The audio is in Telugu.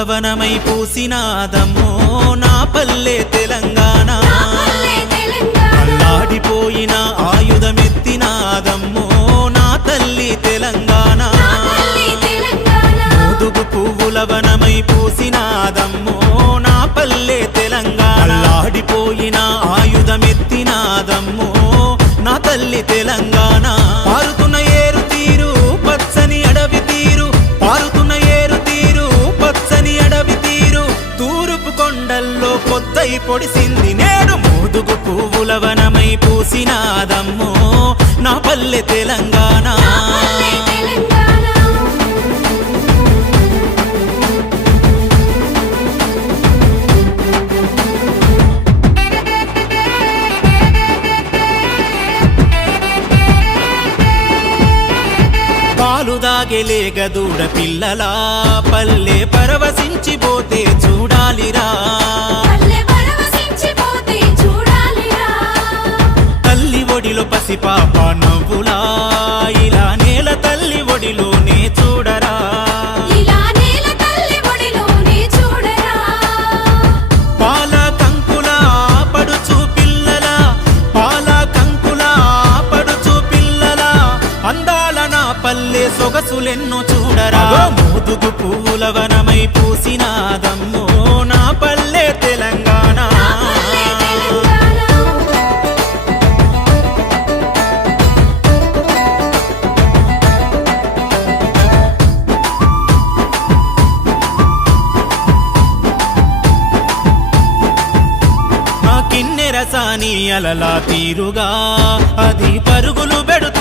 పువ్వులవనమై పూసినాదమ్మో నా పల్లె తెలంగాణ అల్లాడిపోయిన ఆయుధమెత్తినాదమ్మో నా తల్లి తెలంగాణ ముదుగు పువ్వులవనమై పూసినాదమ్మో నా పల్లె తెలంగాణ అల్లాడిపోయిన ఆయుధమెత్తినాదమ్మో నా తల్లి తెలంగాణ పారుతున్న ఏరు తీరు పచ్చని అడవి తీరు పారుతున్న ఏరు తీరు పచ్చని అడవి తీరు తూర్పు కొండల్లో పొద్దై పొడిసింది నేడు మోదుగు పువ్వులవనమై పూసినాదమ్మో నా పల్లె తెలంగాణ పాలు దాగెలే గదూడ పిల్లలా పల్లె పరవశించిపోతే చూడాలిరా తల్లి ఒడిలో పసిపాప నవ్వులా ఇలా నేల తల్లి ఒడిలోనే చూడరా పాల కంకుల పడుచు పిల్లల పాల కంకుల పడుచు పిల్లల అందాల నా పల్లె సొగసులెన్నో చూడరా మోదుగు పువ్వులవనమై పూసినాదమ్మో నా పల్లె తెలంగాణ కిన్నెరసాని అలలా తీరుగా అది పరుగులు పెడుతూ